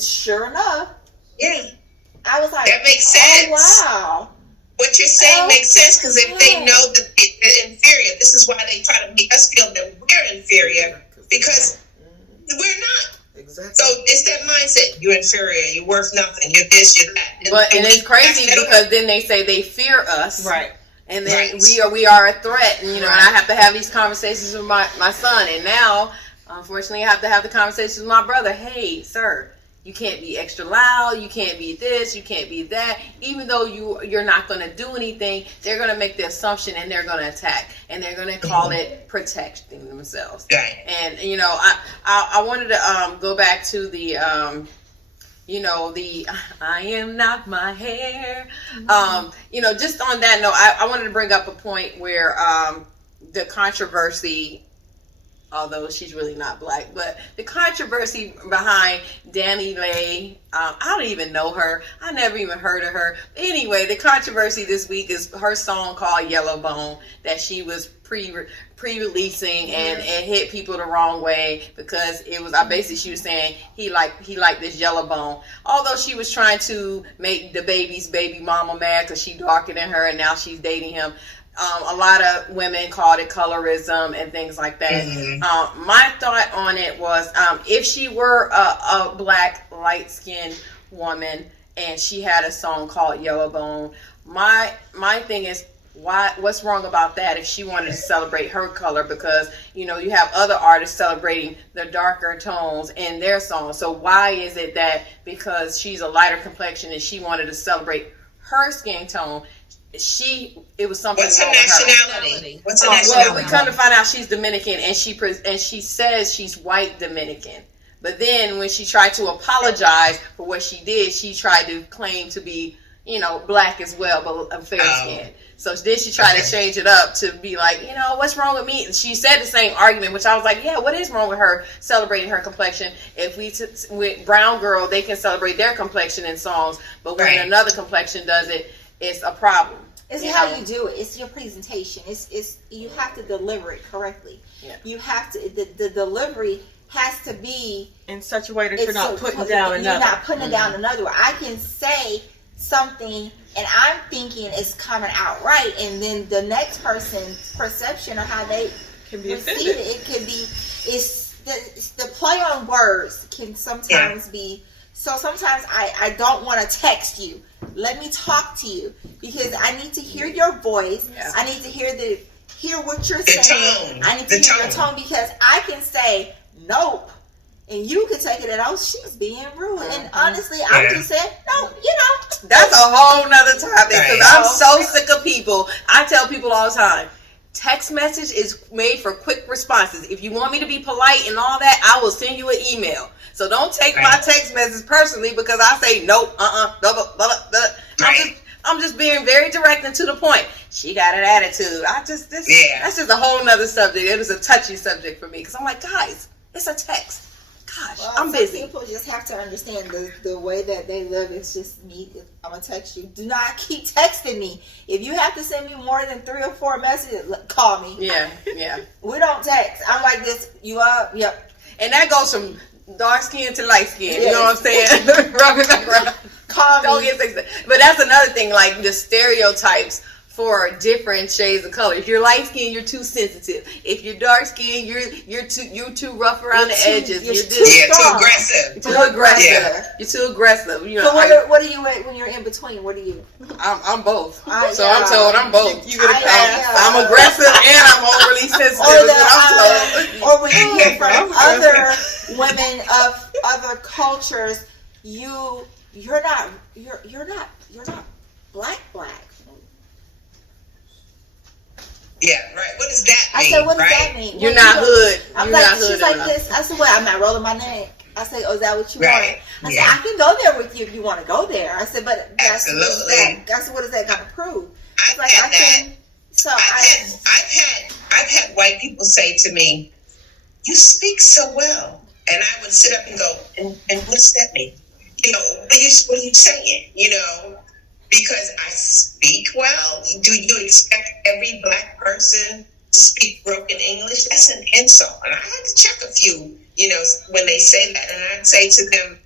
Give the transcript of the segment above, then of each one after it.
sure enough, yeah, I was like, that makes sense. oh wow. What you're saying makes sense, because if they know that they're inferior, this is why they try to make us feel that we're inferior, because we're not. Exactly. So it's that mindset: you're inferior, you're worth nothing, you're this, you're that. And it's crazy because then they say they fear us, right? And then we are a threat, and and I have to have these conversations with my son, and now unfortunately I have to have the conversations with my brother. Hey, sir, you can't be extra loud, you can't be this, you can't be that. Even though you're not going to do anything, they're going to make the assumption and they're going to attack, and they're going to call it protecting themselves. Right. And I wanted to go back to the the I am not my hair. Just on that note, I wanted to bring up a point where the controversy, although she's really not black, but the controversy behind Danny Lay, I don't even know her. I never even heard of her. Anyway, the controversy this week is her song called Yellow Bone that she was pre-releasing and hit people the wrong way because it was basically she was saying he liked this yellow bone. Although she was trying to make the baby's baby mama mad because she darker than her and now she's dating him. A lot of women called it colorism and things like that. Mm-hmm. My thought on it was if she were a black light-skinned woman and she had a song called Yellow Bone, my thing is, what's wrong about that if she wanted to celebrate her color? Because you have other artists celebrating the darker tones in their songs. So why is it that because she's a lighter complexion and she wanted to celebrate her skin tone, it was something wrong with her? What's her nationality? Well, we come to find out she's Dominican, and she says she's white Dominican. But then when she tried to apologize for what she did, she tried to claim to be black as well, but fair skin. So then she tried to change it up to be like, what's wrong with me? And she said the same argument, which I was like, yeah, what is wrong with her celebrating her complexion? If with brown girl, they can celebrate their complexion in songs, but when another complexion does it, it's a problem. It's how you do it. It's your presentation. It's you have to deliver it correctly. Yeah. You have to the delivery has to be in such a way that you're not putting down another. You're not putting it down another. I can say something and I'm thinking it's coming out right, and then the next person's perception of how they can be receive it can be it's the play on words can sometimes be. So sometimes I don't want to text you. Let me talk to you because I need to hear your voice. Yeah. I need to hear what you're saying. Tone. I need to hear your tone because I can say nope, and you can take it as she's being rude. And honestly, I would just say no. That's a whole nother topic because I'm so sick of people. I tell people all the time, text message is made for quick responses. If you want me to be polite and all that, I will send you an email. So don't take my text message personally because I say nope, blah, blah, blah, blah. I'm just being very direct and to the point. She got an attitude. That's just a whole nother subject. It was a touchy subject for me because I'm like, guys, it's a text. Gosh, I'm busy. People just have to understand the way that they live. It's just me. I'm gonna text you. Do not keep texting me. If you have to send me more than 3 or 4 messages, call me. Yeah. We don't text. I'm like this. You up? Yep. And that goes from dark skin to light skin. You know what I'm saying? Rub it back around. Call me. But that's another thing, like the stereotypes for different shades of color. If you're light skinned, you're too sensitive. If you're dark skinned, you're too rough around the edges. You're too aggressive. Too aggressive. Yeah. You're too aggressive. So what are you at when you're in between? What are you? I'm both. I'm told I'm both. You get a pass. I'm aggressive and I'm overly sensitive. Or when you hear from other women of other cultures, you're not black. Yeah, right. What does that mean? I said, what does that mean? You're not hood. I'm like, she's like this. I said, well, I'm not rolling my neck. I said, oh, is that what you want? I said, I can go there with you if you want to go there. I said, but absolutely. What is that going to prove? I've had white people say to me, "You speak so well," and I would sit up and go, "And what's that mean? What are you saying? Because I speak well. Do you expect every black person to speak broken English? That's an insult." And I had to check a few, when they say that. And I'd say to them,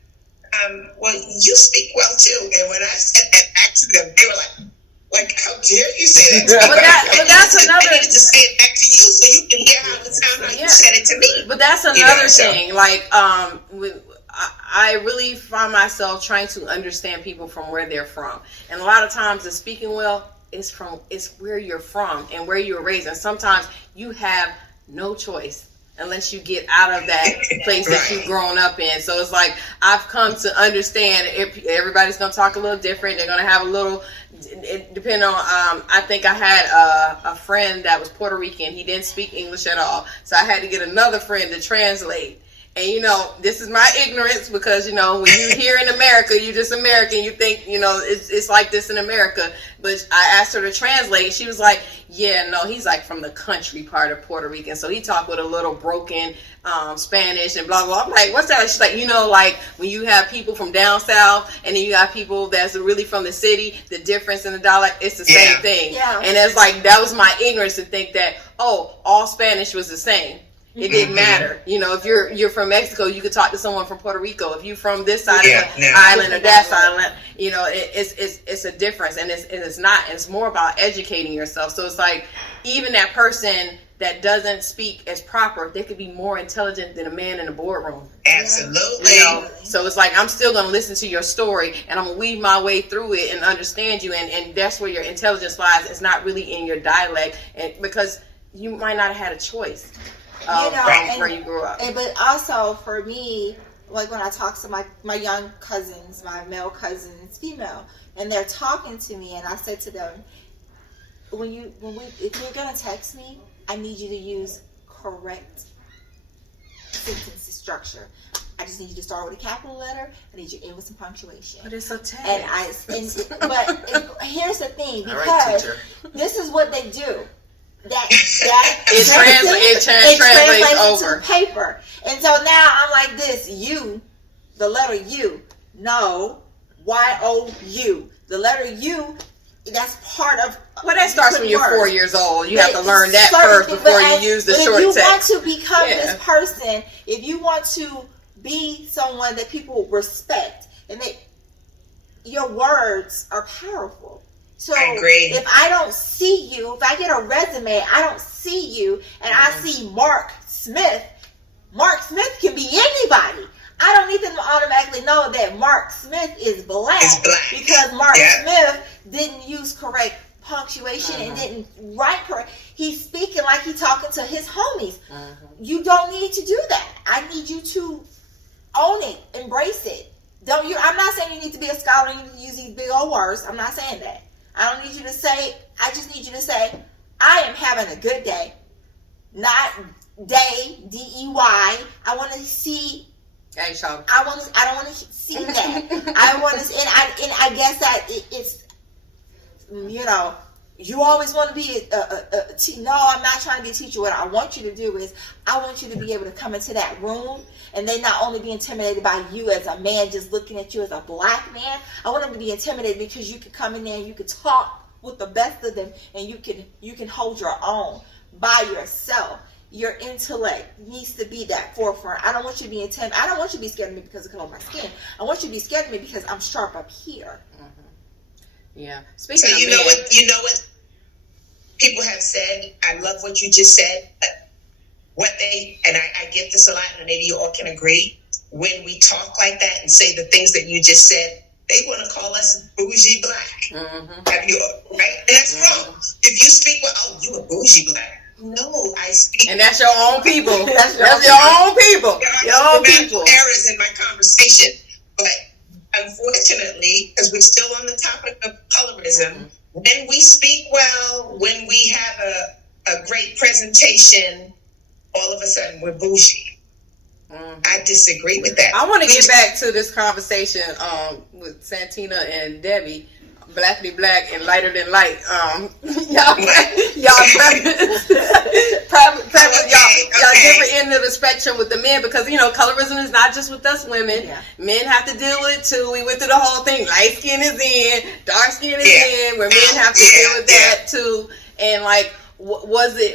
well, you speak well too. And when I said that back to them, they were like, how dare you say that to me? But that's another. I needed to say it back to you so you can hear how it sounded like you said it to me. But that's another thing. Like, I really find myself trying to understand people from where they're from, and a lot of times the speaking well is where you're from and where you were raised, and sometimes you have no choice unless you get out of that place that you've grown up in. So it's like, I've come to understand if everybody's going to talk a little different. They're going to have a little, depending on, I think I had a friend that was Puerto Rican. He didn't speak English at all. So I had to get another friend to translate. And, you know, this is my ignorance because, you know, when you're here in America, you're just American. You think, you know, it's like this in America. But I asked her to translate. She was like, yeah, no, he's like from the country part of Puerto Rican. So he talked with a little broken Spanish and blah, blah. I'm like, what's that? She's like, you know, like when you have people from down south and then you got people that's really from the city, the difference in the dialect, it's the same thing. Yeah. And it's like, that was my ignorance to think that, oh, all Spanish was the same. It didn't matter. You know, if you're from Mexico, you could talk to someone from Puerto Rico. If you're from this side of the island or that side, you know, it's a difference. And it's not. It's more about educating yourself. So it's like, even that person that doesn't speak as proper, they could be more intelligent than a man in a boardroom. Absolutely. You know? So it's like, I'm still going to listen to your story and I'm going to weave my way through it and understand you. And that's where your intelligence lies. It's not really in your dialect, and because you might not have had a choice. Where you grew up. But also for me, like when I talk to my young cousins, my male cousins, female, and they're talking to me, and I said to them, if you're gonna text me, I need you to use correct sentence structure. I just need you to start with a capital letter. I need you to end with some punctuation. But it's a text. But here's the thing, because this is what they do. It translates over to paper. And so now I'm like this, U, the letter U. No, Y-O-U. The letter U, that's part of... Well, that starts when you're 4 years old. You have to learn that first before you use the short text. If you want to become this person, if you want to be someone that people respect, and your words are powerful. So if I don't see you, if I get a resume, I don't see you, and I see Mark Smith can be anybody. I don't need them to automatically know that Mark Smith is black. Because Mark Smith didn't use correct punctuation and didn't write correct. He's speaking like he's talking to his homies. You don't need to do that. I need you to own it, embrace it. I'm not saying you need to be a scholar and you need to use these big old words. I'm not saying that. I don't need you to say, I just need you to say, I am having a good day. Not day, D-E-Y. I want to see. Hey, Sean. I don't want to see that. I want to, and I guess that it's, you know, you always want to be no, I'm not trying to be a teacher. What I want you to do is, I want you to be able to come into that room and they not only be intimidated by you as a man just looking at you as a black man. I want them to be intimidated because you can come in there and you can talk with the best of them and you can hold your own by yourself. Your intellect needs to be that forefront. I don't want you to be intimidated. I don't want you to be scared of me because of the color of my skin. I want you to be scared of me because I'm sharp up here. Yeah. Speaking of you know what people have said. I love what you just said. I get this a lot, and maybe you all can agree. When we talk like that and say the things that you just said, they want to call us bougie black. Have you, right? And that's wrong. If you speak you a bougie black. No, I speak. And that's your own people. that's your own people. Your own people. Errors in my conversation, but unfortunately, because we're still on the topic of colorism, when we speak well, when we have a great presentation, all of a sudden we're bougie. I disagree with that. I want to get back to this conversation with Santina and Debbie. Blackly black and lighter than light. Y'all different end of the spectrum with the men, because you know colorism is not just with us women. Men have to deal with it too. We went through the whole thing. Light skin is in, dark skin is in, where men have to deal with that too. And like, what was the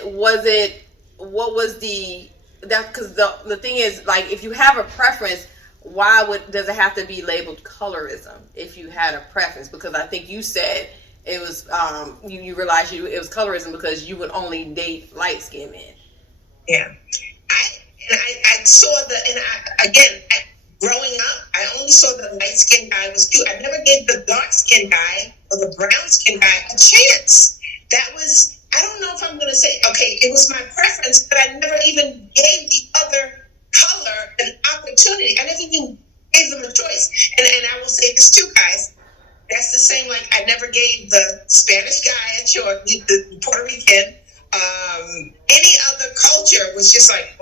thing is, like, if you have a preference, why does it have to be labeled colorism if you had a preference? Because I think you said it was you realized it was colorism because you would only date light skinned men. Yeah, I saw growing up, I only saw the light skinned guy was cute. I never gave the dark skinned guy or the brown skinned guy a chance. That was, I don't know if I'm going to say, okay, it was my preference, but I never even gave the other color an opportunity. I never even gave them a choice. And I will say this too, guys. That's the same, like, I never gave the Spanish guy a choice, the Puerto Rican. Any other culture was just like,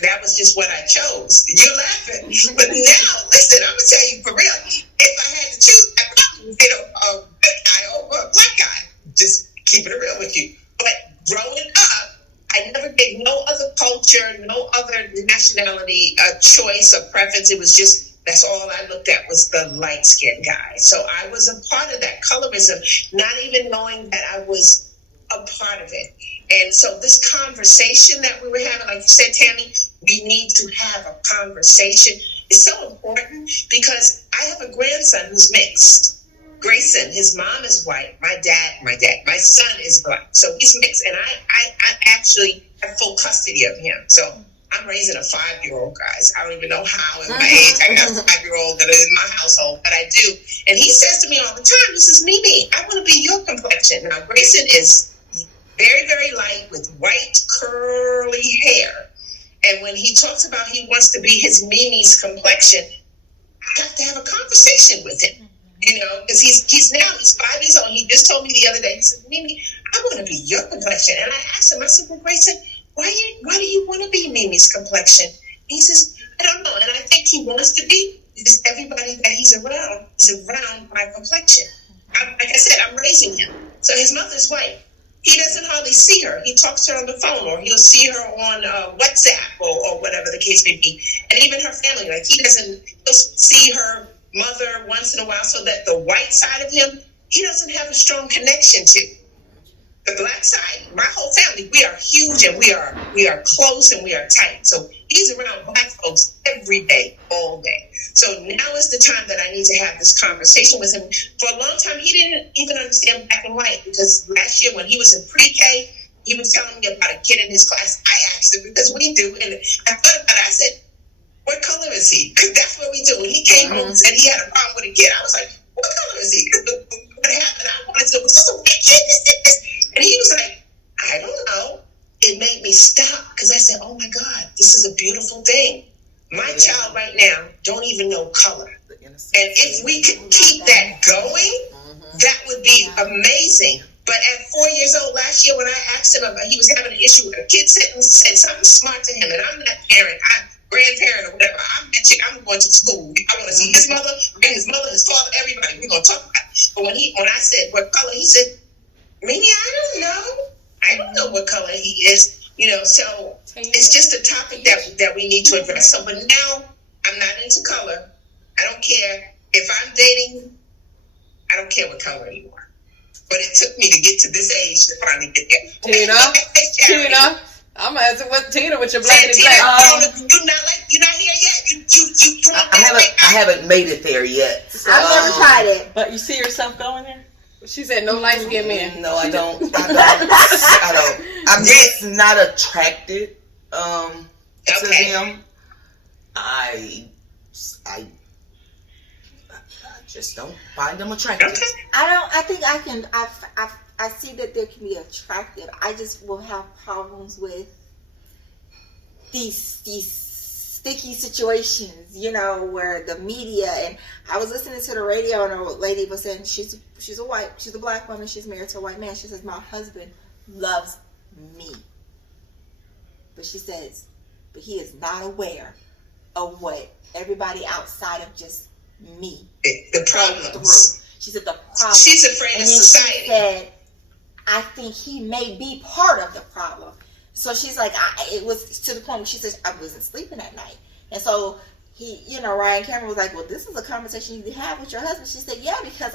that was just what I chose. You're laughing. But now, listen, I'm going to tell you for real. If I had to choose, I probably would get a white guy over a black guy. Just keeping it real with you. But growing up, I never gave no other culture, no other nationality a choice or preference. It was just, that's all I looked at was the light-skinned guy. So I was a part of that colorism, not even knowing that I was a part of it. And so this conversation that we were having, like you said, Tammy, we need to have a conversation. It's so important because I have a grandson who's mixed. Grayson, his mom is white. My son is black. So he's mixed. And I actually have full custody of him. So I'm raising a 5-year-old, guys. I don't even know how in my age I got a 5-year-old that is in my household, but I do. And he says to me all the time, he says, Mimi, I want to be your complexion. Now, Grayson is very, very light with white curly hair. And when he talks about he wants to be his Mimi's complexion, I have to have a conversation with him. You know, because he's 5 years old. He just told me the other day, he said, Mimi, I want to be your complexion. And I asked him, I said, well, Grayson, why do you want to be Mimi's complexion? He says, I don't know. And I think he wants to be because everybody that he's around is around my complexion. Like I said, I'm raising him. So his mother's white. He doesn't hardly see her. He talks to her on the phone, or he'll see her on WhatsApp or whatever the case may be. And even her family, like he'll see her mother once in a while, so that the white side of him, he doesn't have a strong connection to. The black side, my whole family, we are huge and we are close and we are tight. So he's around black folks every day, all day. So now is the time that I need to have this conversation with him. For a long time, he didn't even understand black and white, because last year when he was in pre-K, he was telling me about a kid in his class. I asked him, because we do, and I thought about it, I said, what color is he? Because that's what we do. When he came home and said he had a problem with a kid, I was like, what color is he? Because what happened, I wanted to know, was this a white kid? This? And he was like, I don't know. It made me stop, because I said, oh my God, this is a beautiful thing. My child right now don't even know color. And if we could keep that going, that would be amazing. But at 4 years old last year, when I asked him about, he was having an issue with a kid said something smart to him, and I'm not parent, grandparent or whatever. I'm going to school. I want to see his mother, bring his mother, his father, everybody. We're going to talk about it. But when I said what color, he said, Mimi, I don't know. I don't know what color he is. You know, so it's just a topic that we need to address. So, but now I'm not into color. I don't care. If I'm dating, I don't care what color anymore. But it took me to get to this age to finally get there. Tina, I'm asking what Tina with your black and Tina, black. You're not here yet. You I haven't made it there yet. So, I've never tried it. But you see yourself going there? She said no light skinned men. No, I don't. I don't. I'm just not attracted to them. I just don't find them attractive. Okay. I think I can. I see that they can be attractive. I just will have problems with these sticky situations, you know, where the media, and I was listening to the radio and a lady was saying she's a black woman, she's married to a white man. She says, my husband loves me. But she says, but he is not aware of what everybody outside of just me the problems. She said the problem. She's afraid of society. She said, I think he may be part of the problem. So she's like, it was to the point where she said, I wasn't sleeping at night. And so Ryan Cameron was like, well, this is a conversation you have with your husband. She said, yeah, because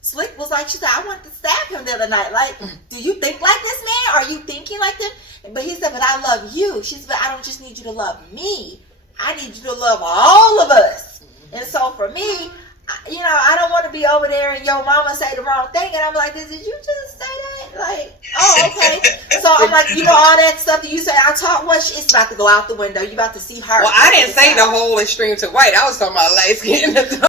Slick was like, she said, I wanted to stab him the other night. Like, do you think like this man? Are you thinking like this? But he said, but I love you. She said, but I don't just need you to love me. I need you to love all of us. And so for me, I don't want to be over there and your mama say the wrong thing, and I'm like, did you just say that? Like, oh, okay. So I'm like, all that stuff that you say I taught, it's about to go out the window. You about to see her. Well, I didn't say the whole extreme to white. I was talking about light skin.